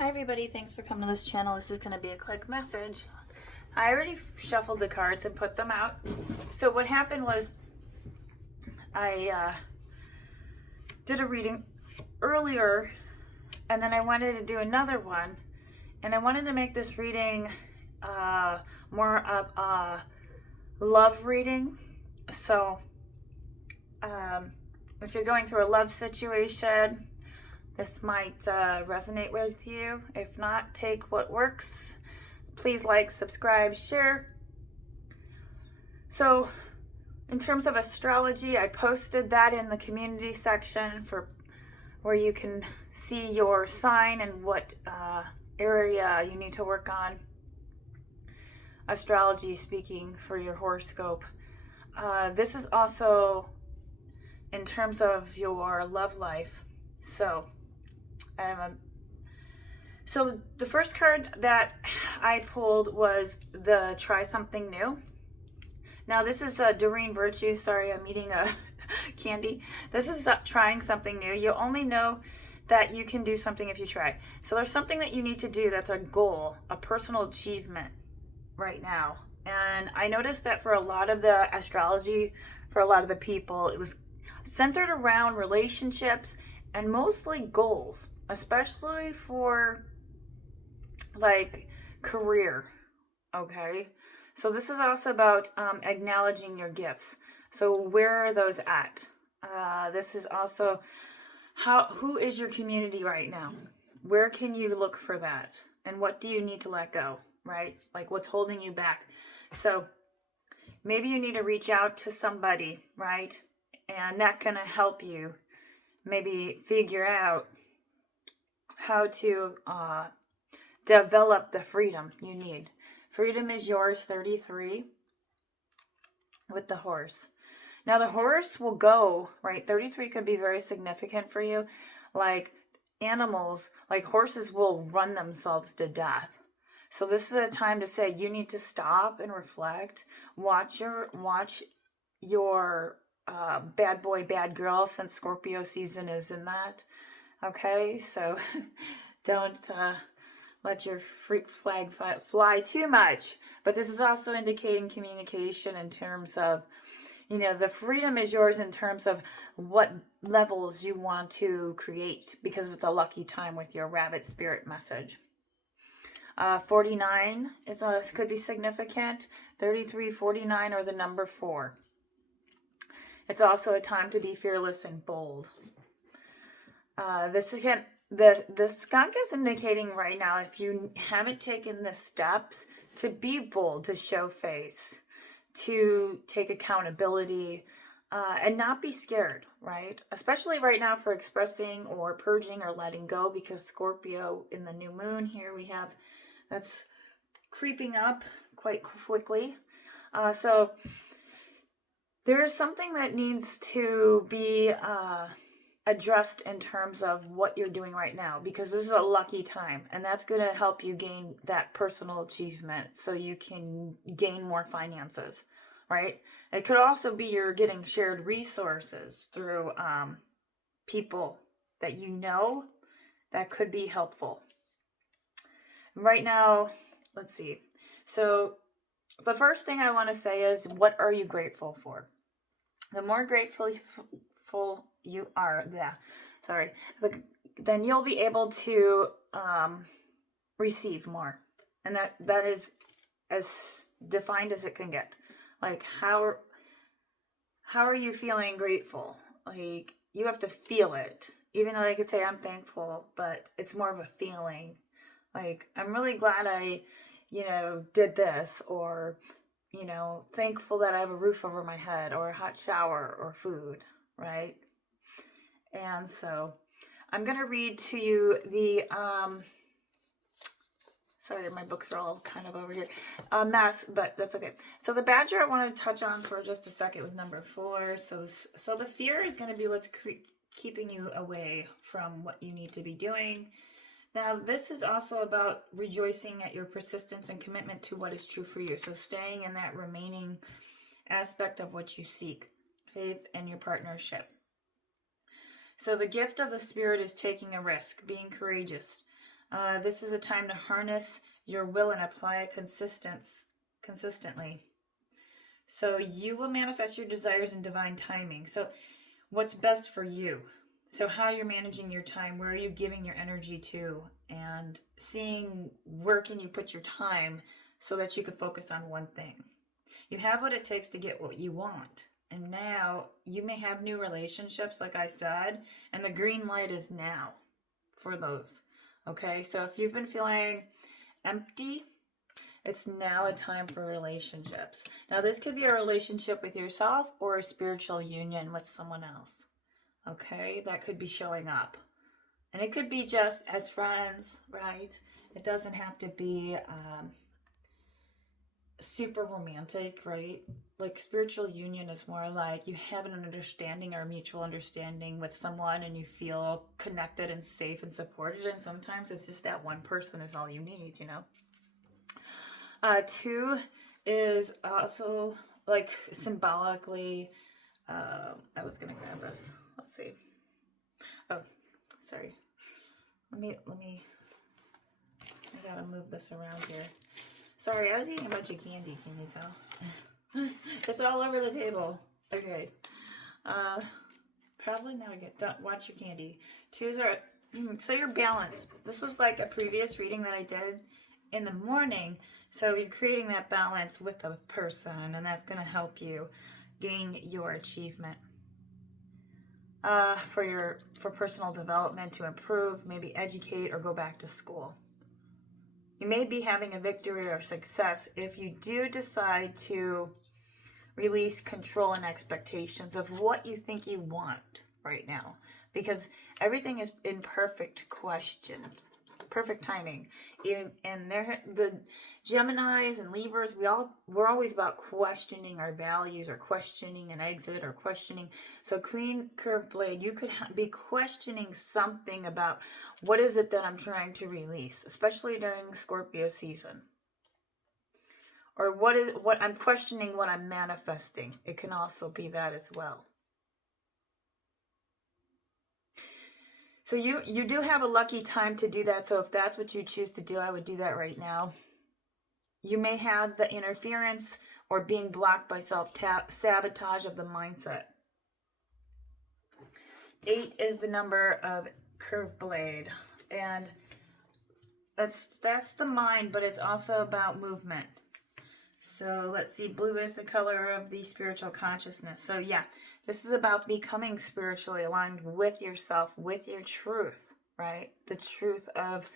Hi everybody, thanks for coming to this channel. This is going to be a quick message. I already shuffled the cards and put them out. So what happened was I did a reading earlier and then I wanted to do another one, and I wanted to make this reading more of a love reading. So if you're going through a love situation, this might resonate with you. If not, take what works. Please like, subscribe, share. So in terms of astrology, I posted that in the community section for where you can see your sign and what area you need to work on. Astrology speaking for your horoscope. This is also in terms of your love life. So the first card that I pulled was the Try Something New. Now this is a Doreen Virtue. Sorry, I'm eating a candy. This is trying something new. You only know that you can do something if you try. So there's something that you need to do that's a goal, a personal achievement right now. And I noticed that for a lot of the astrology, for a lot of the people, it was centered around relationships and mostly goals, especially for like career. Okay, so this is also about acknowledging your gifts. So where are those at? This is also who is your community right now? Where can you look for that? And what do you need to let go, right? Like what's holding you back? So maybe you need to reach out to somebody, right? And that's gonna help you maybe figure out how to develop the freedom you need. Freedom is yours, 33, with the horse. Now the horse will go, right? 33 could be very significant for you. Like animals, like horses will run themselves to death. So this is a time to say you need to stop and reflect. Watch your bad boy, bad girl, since Scorpio season is in that. Okay, so don't let your freak flag fly too much. But this is also indicating communication in terms of, the freedom is yours in terms of what levels you want to create, because it's a lucky time with your rabbit spirit message. 49 could be significant. 33, 49, or the number 4. It's also a time to be fearless and bold. The skunk is indicating right now, if you haven't taken the steps to be bold, to show face, to take accountability, and not be scared, right? Especially right now for expressing or purging or letting go, because Scorpio in the new moon here we have, that's creeping up quite quickly. So there's something that needs to be addressed in terms of what you're doing right now, because this is a lucky time, and that's going to help you gain that personal achievement so you can gain more finances, right? It could also be you're getting shared resources through people that you know that could be helpful. Right now, let's see. So the first thing I want to say is, what are you grateful for? The more grateful you are, then you'll be able to receive more. And that is as defined as it can get. Like how are you feeling grateful? Like you have to feel it. Even though I could say I'm thankful, but it's more of a feeling. Like I'm really glad I did this, or thankful that I have a roof over my head, or a hot shower, or food, right? And so I'm going to read to you the, sorry, my books are all kind of over here, a mess, but that's okay. So the badger I want to touch on for just a second with number 4. So the fear is going to be what's keeping you away from what you need to be doing. Now, this is also about rejoicing at your persistence and commitment to what is true for you. So staying in that remaining aspect of what you seek, faith and your partnership. So the gift of the spirit is taking a risk, being courageous, This is a time to harness your will and apply it consistently. So you will manifest your desires in divine timing. So what's best for you? So how you're managing your time, where are you giving your energy to, and seeing where can you put your time so that you can focus on one thing. You have what it takes to get what you want. And now you may have new relationships, like I said, and the green light is now for those. Okay, so if you've been feeling empty, it's now a time for relationships. Now, this could be a relationship with yourself or a spiritual union with someone else. Okay, that could be showing up. And it could be just as friends, right? It doesn't have to be super romantic, right? Like spiritual union is more like you have an understanding or a mutual understanding with someone and you feel connected and safe and supported. And sometimes it's just that one person is all you need, you know? 2 is also like symbolically, I was going to grab this. Let's see. Oh, sorry. Let me, I gotta move this around here. Sorry, I was eating a bunch of candy, can you tell? It's all over the table. Okay. Probably now don't watch your candy. 2s are, so you're balanced. This was like a previous reading that I did in the morning. So you're creating that balance with a person, and that's going to help you gain your achievement. For personal development, to improve, maybe educate or go back to school. You may be having a victory or success if you do decide to release control and expectations of what you think you want right now, because everything is in perfect timing. And the Geminis and Libras, we're always about questioning our values or questioning an exit or questioning. So Queen Curved Blade, you could be questioning something about what is it that I'm trying to release, especially during Scorpio season. Or what I'm questioning, what I'm manifesting. It can also be that as well. So you do have a lucky time to do that. So if that's what you choose to do, I would do that right now. You may have the interference or being blocked by self-sabotage of the mindset. 8 is the number of Curved Blade. And that's the mind, but it's also about movement. So let's see, blue is the color of the spiritual consciousness. So yeah, this is about becoming spiritually aligned with yourself, with your truth, right? The truth of,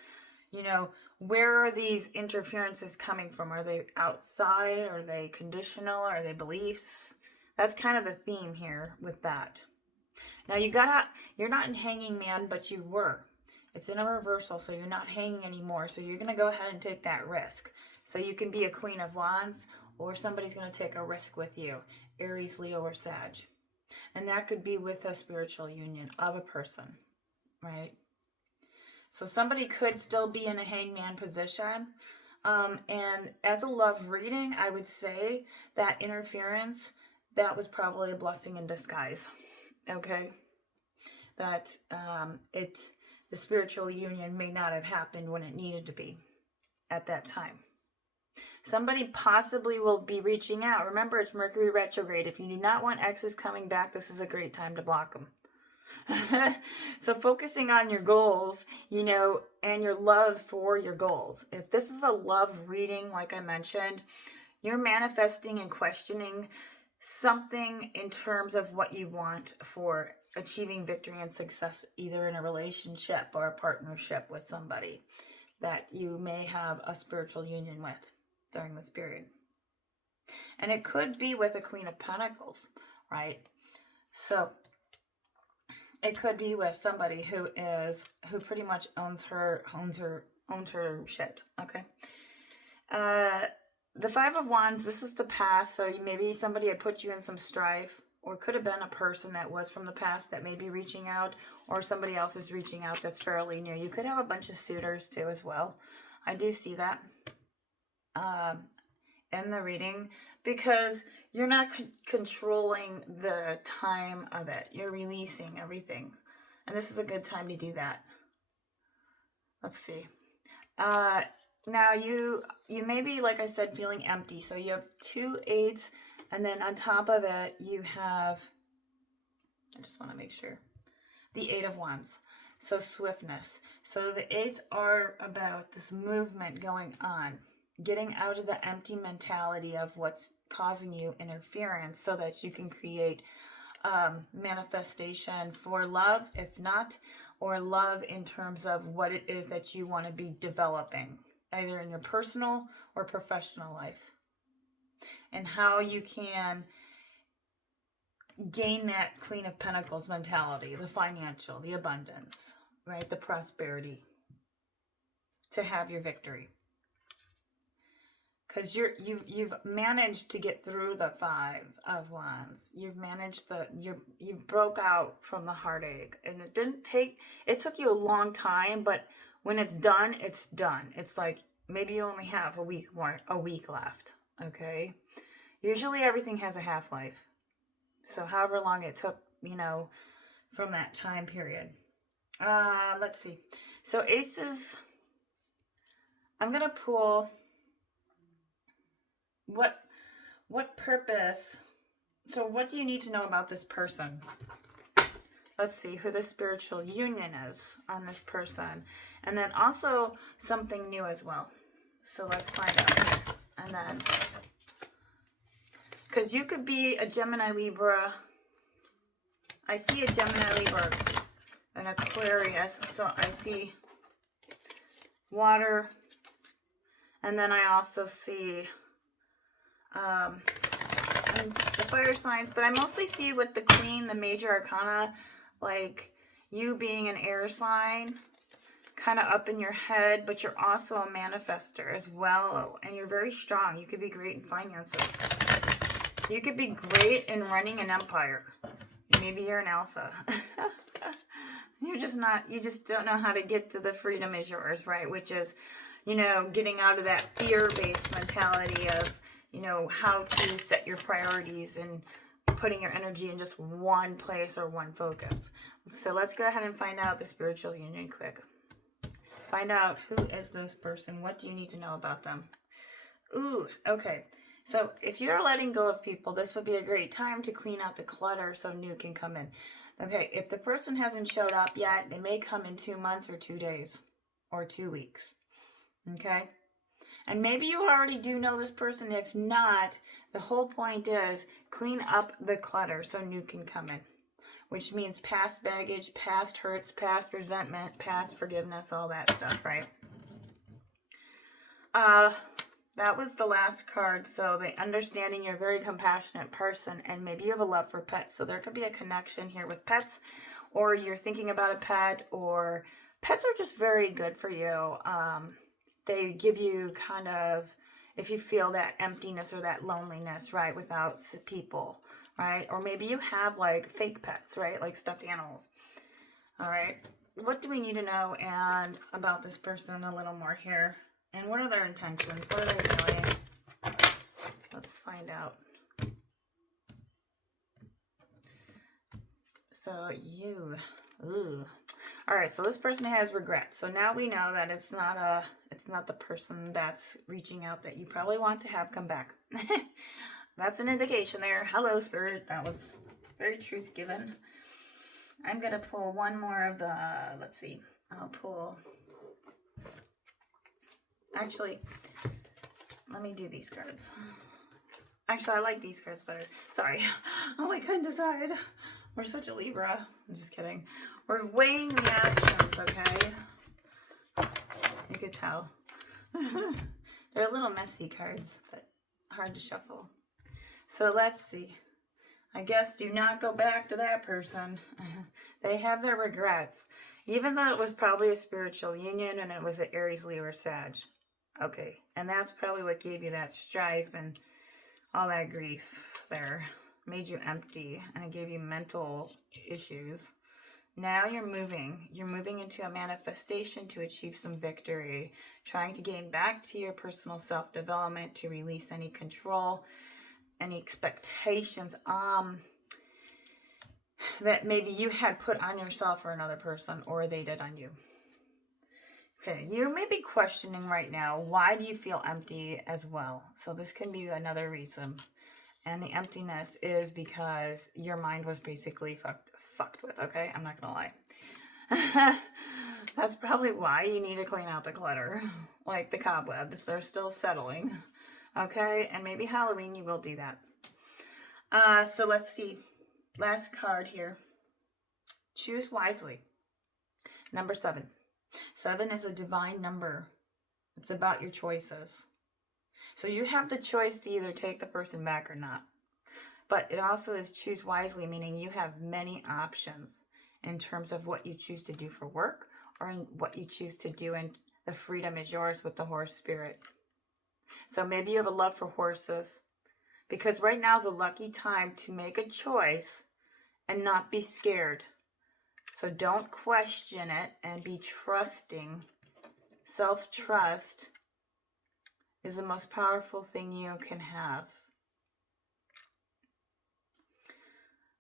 where are these interferences coming from? Are they outside? Are they conditional? Are they beliefs? That's kind of the theme here with that. Now you're not in Hanging Man, but you were. It's in a reversal, so you're not hanging anymore. So you're going to go ahead and take that risk. So you can be a Queen of Wands, or somebody's going to take a risk with you. Aries, Leo, or Sag. And that could be with a spiritual union of a person, right? So somebody could still be in a hangman position. And as a love reading, I would say that interference, that was probably a blessing in disguise. Okay? That the spiritual union may not have happened when it needed to be at that time. Somebody possibly will be reaching out. Remember, it's Mercury retrograde. If you do not want exes coming back, this is a great time to block them. So focusing on your goals, and your love for your goals. If this is a love reading, like I mentioned, you're manifesting and questioning something in terms of what you want for achieving victory and success, either in a relationship or a partnership with somebody that you may have a spiritual union with during this period. And it could be with a Queen of Pentacles, right? So it could be with somebody who pretty much owns her shit, okay? The 5 of Wands, this is the past, so maybe somebody had put you in some strife, or could have been a person that was from the past that may be reaching out, or somebody else is reaching out that's fairly new. You could have a bunch of suitors too as well. I do see that in the reading, because you're not controlling the time of it. You're releasing everything. And this is a good time to do that. Let's see. Now you may be, like I said, feeling empty. So you have 2 8s, and then on top of it you have, I just want to make sure, the 8 of Wands. So swiftness. So the 8s are about this movement going on, getting out of the empty mentality of what's causing you interference so that you can create manifestation for love, if not, or love in terms of what it is that you want to be developing, either in your personal or professional life, and how you can gain that Queen of Pentacles mentality, the financial, the abundance, right? The prosperity to have your victory. Because you've managed to get through the 5 of Wands. You've managed you broke out from the heartache, and it took you a long time, but when it's done, it's done. It's like maybe you only have a week left. Okay, usually everything has a half-life. So however long it took, from that time period. Let's see. So aces, I'm going to pull what purpose. So what do you need to know about this person? Let's see who the spiritual union is on this person. And then also something new as well. So let's find out. And then, because you could be a Gemini, Libra. I see a Gemini, Libra, an Aquarius. So I see water. And then I also see the fire signs. But I mostly see with the Queen, the major arcana, like you being an air sign, kind of up in your head, but you're also a manifester as well. And you're very strong. You could be great in finances. You could be great in running an empire. Maybe you're an alpha. You just don't know how to get to the freedom is yours, right? Which is, getting out of that fear-based mentality of, how to set your priorities and putting your energy in just one place or one focus. So let's go ahead and find out the spiritual union quick. Find out who is this person. What do you need to know about them? Ooh, okay. So if you're letting go of people, this would be a great time to clean out the clutter so new can come in. Okay, if the person hasn't showed up yet, they may come in 2 months or 2 days or 2 weeks. Okay? And maybe you already do know this person. If not, the whole point is clean up the clutter so new can come in. Which means past baggage, past hurts, past resentment, past forgiveness, all that stuff, right? That was the last card. So the understanding you're a very compassionate person, and maybe you have a love for pets. So there could be a connection here with pets, or you're thinking about a pet, or pets are just very good for you. They give you kind of, if you feel that emptiness or that loneliness, right, without people, right? Or maybe you have like fake pets, right, like stuffed animals. All right. What do we need to know and about this person a little more here? And what are their intentions? What are they doing? Let's find out. So all right, so this person has regrets. So now we know that it's not the person that's reaching out that you probably want to have come back. That's an indication there. Hello, Spirit. That was very truth given. I'm going to pull one more of the, let's see. I'll pull, actually, let me do these cards. Actually, I like these cards better. Sorry. Oh, I couldn't decide. We're such a Libra. I'm just kidding. We're weighing the options, okay? You could tell. They're a little messy cards, but hard to shuffle. So let's see. I guess do not go back to that person. They have their regrets. Even though it was probably a spiritual union and it was an Aries, Leo, or Sag. Okay, and that's probably what gave you that strife and all that grief there. Made you empty, and it gave you mental issues. Now you're moving. You're moving into a manifestation to achieve some victory. Trying to gain back to your personal self-development, to release any control, any expectations that maybe you had put on yourself or another person, or they did on you. Okay, you may be questioning right now, why do you feel empty as well? So this can be another reason. And the emptiness is because your mind was basically fucked with, okay? I'm not gonna lie. That's probably why you need to clean out the clutter. Like the cobwebs, they're still settling. Okay, and maybe Halloween you will do that. So let's see. Last card here. Choose wisely. Number 7. 7 is a divine number. It's about your choices. So you have the choice to either take the person back or not. But it also is choose wisely, meaning you have many options in terms of what you choose to do for work or in what you choose to do, and the freedom is yours with the horse spirit. So maybe you have a love for horses, because right now is a lucky time to make a choice and not be scared. So don't question it and be trusting. Self-trust is the most powerful thing you can have.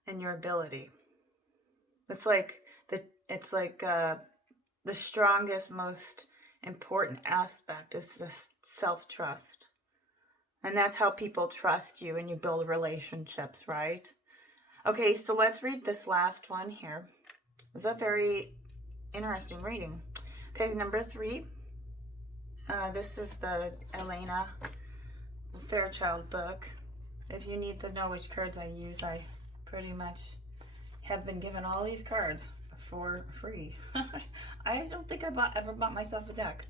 And your ability. It's like the strongest, most important aspect is just self-trust. And that's how people trust you and you build relationships, right? Okay, so let's read this last one here. It was a very interesting reading. Okay, number 3. This is the Elena Fairchild book. If you need to know which cards I use, I pretty much have been given all these cards for free. I don't think I ever bought myself a deck.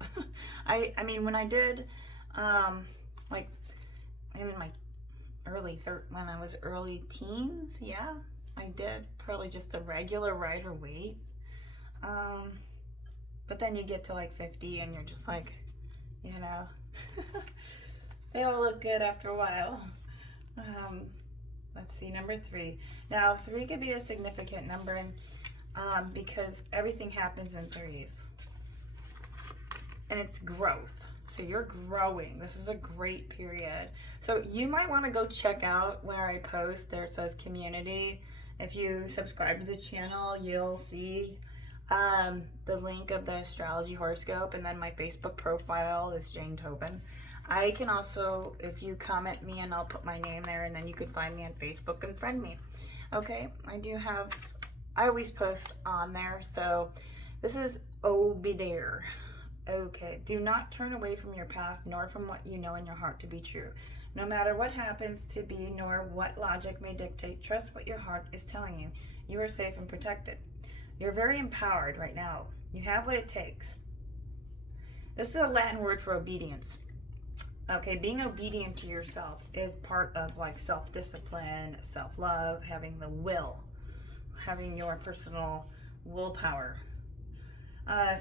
I mean, when I did, like, I'm in my when I was early teens, yeah, I did probably just a regular Rider Waite. But then you get to like 50 and you're just like, you know, they all look good after a while. Let's see, number 3. Now, 3 could be a significant number, and because everything happens in 3s. And it's growth. So you're growing. This is a great period. So you might want to go check out where I post. There it says community. If you subscribe to the channel, you'll see the link of the astrology horoscope, and then my Facebook profile is Jane Tobin. I can also, if you comment me, and I'll put my name there, and then you can find me on Facebook and friend me. Okay, I always post on there. So this is be there. Okay, do not turn away from your path, nor from what you know in your heart to be true. No matter what happens to be, nor what logic may dictate, trust what your heart is telling you. You are safe and protected. You're very empowered right now. You have what it takes. This is a Latin word for obedience. Okay, being obedient to yourself is part of like self-discipline, self-love, having the will, having your personal willpower.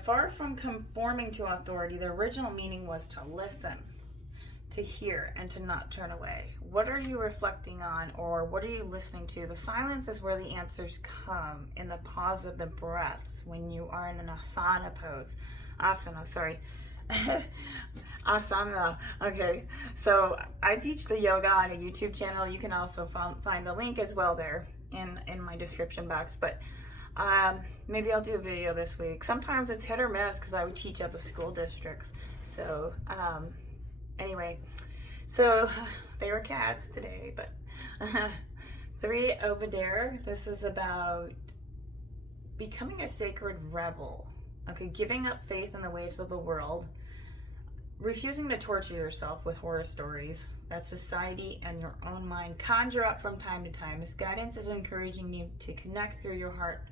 Far from conforming to authority, the original meaning was to listen, to hear, and to not turn away. What are you reflecting on, or what are you listening to? The silence is where the answers come, in the pause of the breaths, when you are in an asana pose. Asana. Okay, so I teach the yoga on a YouTube channel. You can also find the link as well there in my description box. But maybe I'll do a video this week. Sometimes it's hit or miss because I would teach at the school districts. So anyway, so they were cats today. But 3 Obadere. This is about becoming a sacred rebel. Okay, giving up faith in the waves of the world, refusing to torture yourself with horror stories that society and your own mind conjure up from time to time. This guidance is encouraging you to connect through your heart.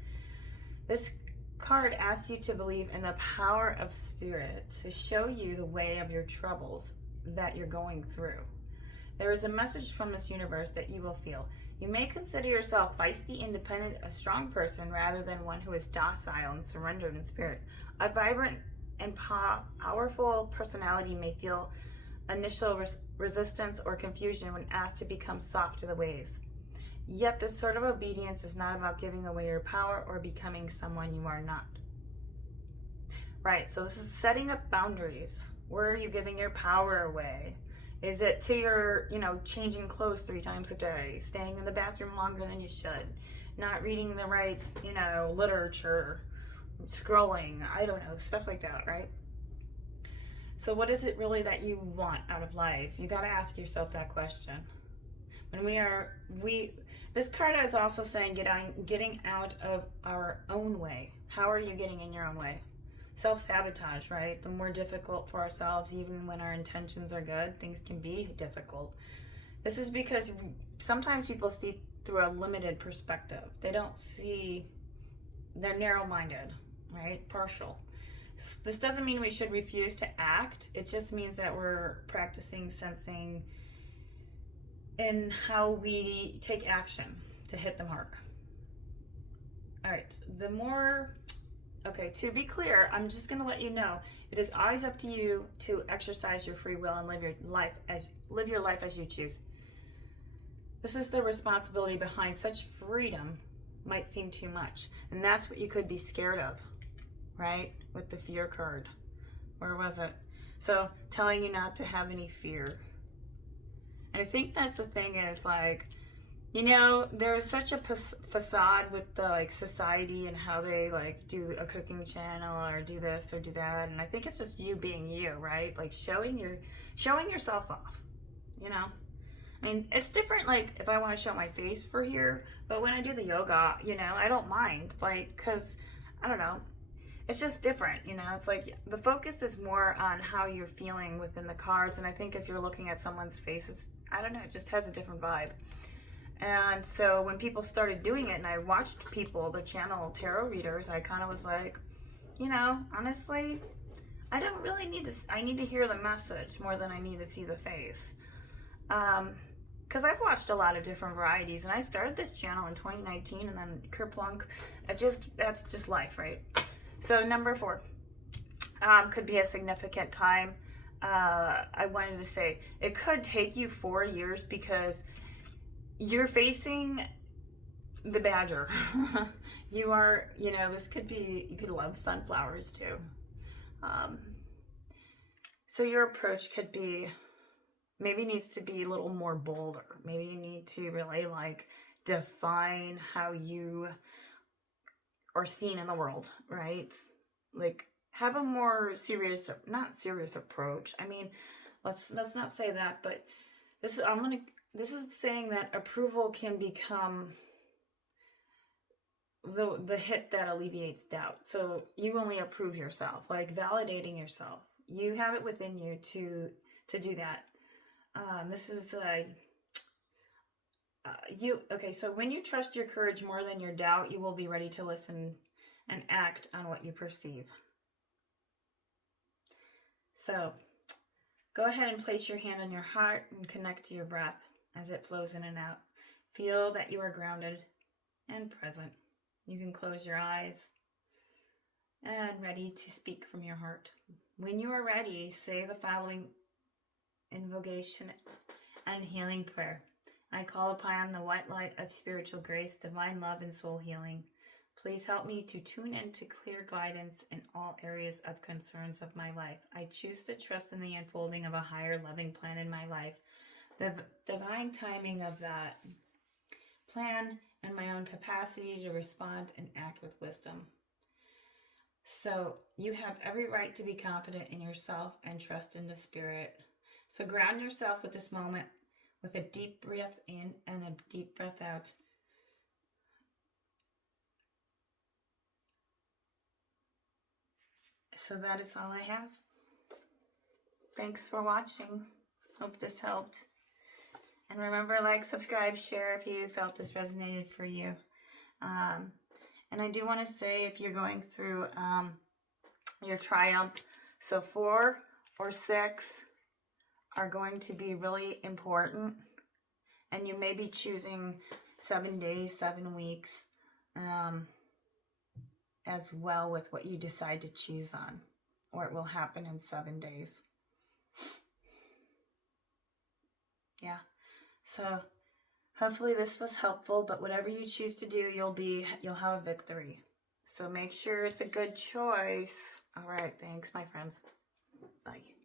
This card asks you to believe in the power of spirit to show you the way of your troubles that you're going through. There is a message from this universe that you will feel. You may consider yourself feisty, independent, a strong person, rather than one who is docile and surrendered in spirit. A vibrant and powerful personality may feel initial resistance or confusion when asked to become soft to the waves. Yet this sort of obedience is not about giving away your power or becoming someone you are not. Right, so this is setting up boundaries. Where are you giving your power away? Is it to your, changing clothes 3 times a day, staying in the bathroom longer than you should, not reading the right, literature, scrolling, I don't know, stuff like that, right? So what is it really that you want out of life? You got to ask yourself that question. When this card is also saying getting out of our own way. How are you getting in your own way? Self-sabotage, right? The more difficult for ourselves, even when our intentions are good, things can be difficult. This is because sometimes people see through a limited perspective. They don't see, they're narrow-minded, right? Partial. This doesn't mean we should refuse to act. It just means that we're practicing sensing in how we take action to hit the mark. All right, to be clear, I'm just going to let you know, it is always up to you to exercise your free will and live your life as you choose. This is the responsibility behind such freedom might seem too much. And that's what you could be scared of, right? With the fear card. Where was it? So telling you not to have any fear. And I think that's the thing is like, you know, there is such a facade with the like society and how they like do a cooking channel or do this or do that. And I think it's just you being you, right? Like showing yourself off, you know? I mean, it's different like if I want to show my face for here, but when I do the yoga, you know, I don't mind, like, cause I don't know, it's just different, you know. It's like the focus is more on how you're feeling within the cards. And I think if you're looking at someone's face, I don't know, it just has a different vibe. And so when people started doing it and I watched people, the channel tarot readers, I kind of was like, you know, honestly, I don't really I need to hear the message more than I need to see the face. Because I've watched a lot of different varieties, and I started this channel in 2019 and then kerplunk. That's just life, right? So number 4 could be a significant time. I wanted to say it could take you 4 years because you're facing the badger. You are, you know, this could be, you could love sunflowers too. So your approach could be, maybe needs to be a little more bolder. Maybe you need to really like define how you are seen in the world, right? Like have a more not serious approach. I mean, let's not say that, but this is saying that approval can become the hit that alleviates doubt. So you only approve yourself, like validating yourself. You have it within you to do that. This is so when you trust your courage more than your doubt, you will be ready to listen and act on what you perceive. So go ahead and place your hand on your heart and connect to your breath as it flows in and out. Feel that you are grounded and present. You can close your eyes and ready to speak from your heart. When you are ready, say the following invocation and healing prayer. I call upon the white light of spiritual grace, divine love, and soul healing. Please help me to tune into clear guidance in all areas of concerns of my life. I choose to trust in the unfolding of a higher loving plan in my life, the divine timing of that plan, and my own capacity to respond and act with wisdom. So you have every right to be confident in yourself and trust in the spirit. So ground yourself with this moment with a deep breath in and a deep breath out. So that is all I have. Thanks for watching. Hope this helped. And remember, like, subscribe, share if you felt this resonated for you. And I do want to say, if you're going through your triumph, so 4 or 6 are going to be really important. And you may be choosing 7 days, 7 weeks, as well with what you decide to choose on, or it will happen in 7 days. Yeah. So hopefully this was helpful, but whatever you choose to do, you'll have a victory. So make sure it's a good choice. All right. Thanks, my friends. Bye.